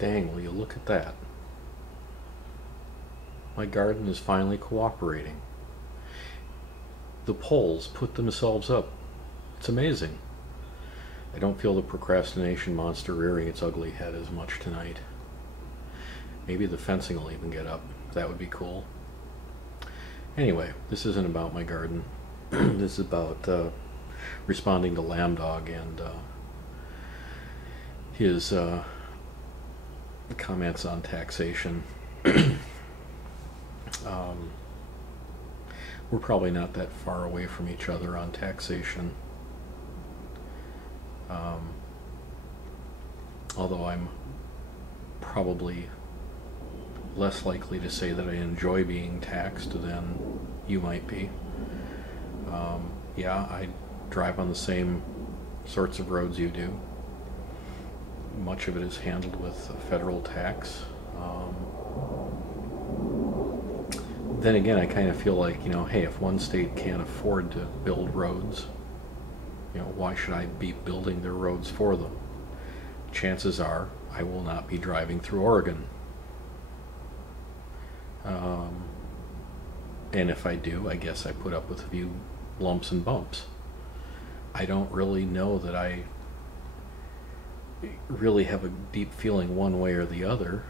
Dang, will you look at that? My garden is finally cooperating. The poles put themselves up. It's amazing. I don't feel the procrastination monster rearing its ugly head as much tonight. Maybe the fencing will even get up. That would be cool. Anyway, this isn't about my garden. This is about responding to Lamb Dog and his comments on taxation. um, we're probably not that far away from each other on taxation. Although I'm probably less likely to say that I enjoy being taxed than you might be. Yeah, I drive on the same sorts of roads you do. Much of it is handled with a federal tax. Then again, I kind of feel like, hey, if one state can't afford to build roads, why should I be building their roads for them? Chances are I will not be driving through Oregon. And if I do, I guess I put up with a few lumps and bumps. I don't really know that I really have a deep feeling one way or the other.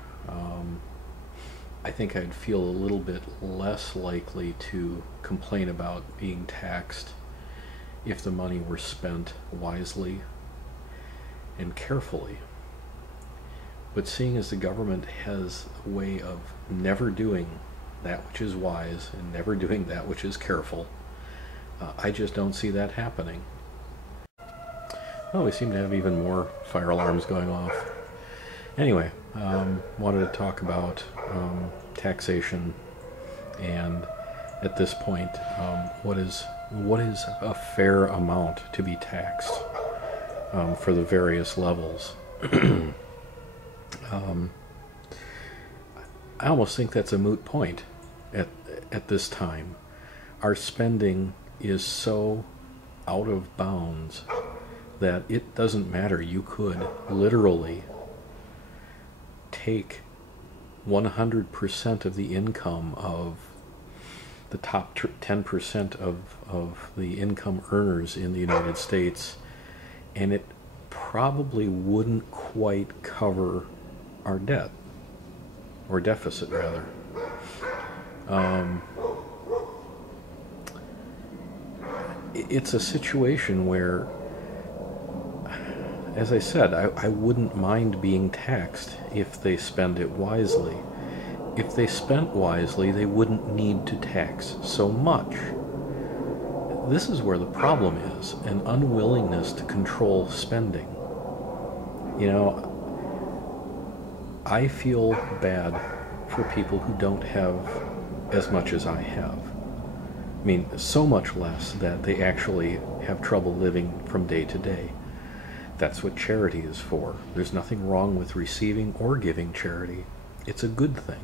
I think I'd feel a little bit less likely to complain about being taxed if the money were spent wisely and carefully. But seeing as the government has a way of never doing that which is wise and never doing that which is careful, I just don't see that happening. Oh, we seem to have even more fire alarms going off. Anyway, wanted to talk about taxation, and at this point, what is a fair amount to be taxed for the various levels. I almost think that's a moot point at this time. Our spending is so out of bounds that it doesn't matter. You could literally take 100% of the income of the top 10% of the income earners in the United States, and it probably wouldn't quite cover our debt, or deficit rather. It's a situation where, as I said, I wouldn't mind being taxed if they spend it wisely. If they spent wisely, they wouldn't need to tax so much. This is where the problem is, an unwillingness to control spending. I feel bad for people who don't have as much as I have. I mean, so much less that they actually have trouble living from day to day. That's what charity is for. There's nothing wrong with receiving or giving charity. It's a good thing.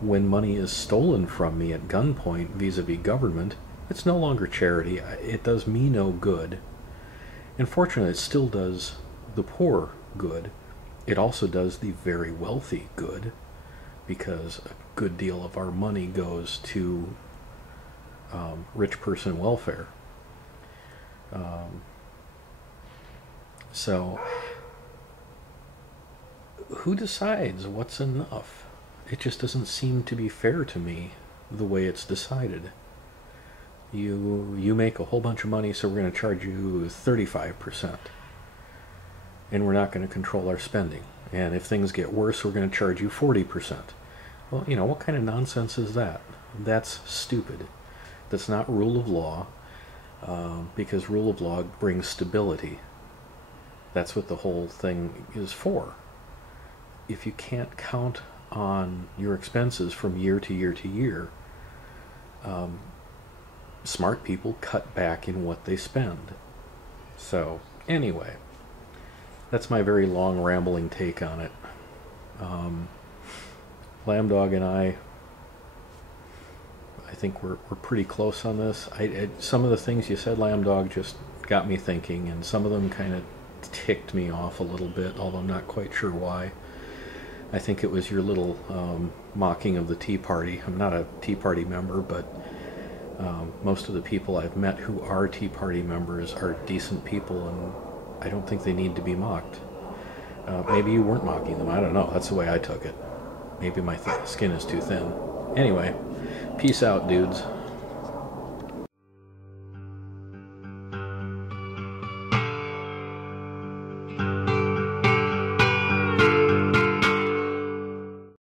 When money is stolen from me at gunpoint vis-a-vis government, it's no longer charity. It does me no good. And fortunately, it still does the poor good. It also does the very wealthy good, because a good deal of our money goes to rich person welfare. So, who decides what's enough? It just doesn't seem to be fair to me the way it's decided. You make a whole bunch of money, so we're going to charge you 35%. And we're not going to control our spending. And if things get worse, we're going to charge you 40%. Well, what kind of nonsense is that? That's stupid. That's not rule of law, because rule of law brings stability. That's what the whole thing is for. If you can't count on your expenses from year to year to year, smart people cut back in what they spend. So, anyway, that's my very long rambling take on it. Lamb Dog and I think we're pretty close on this. Some of the things you said, Lamb Dog, just got me thinking, and some of them kind of ticked me off a little bit, although I'm not quite sure why. I think it was your little mocking of the Tea Party. I'm not a Tea Party member, but most of the people I've met who are Tea Party members are decent people, and I don't think they need to be mocked. Maybe you weren't mocking them. I don't know. That's the way I took it. Maybe my skin is too thin. Anyway, peace out, dudes.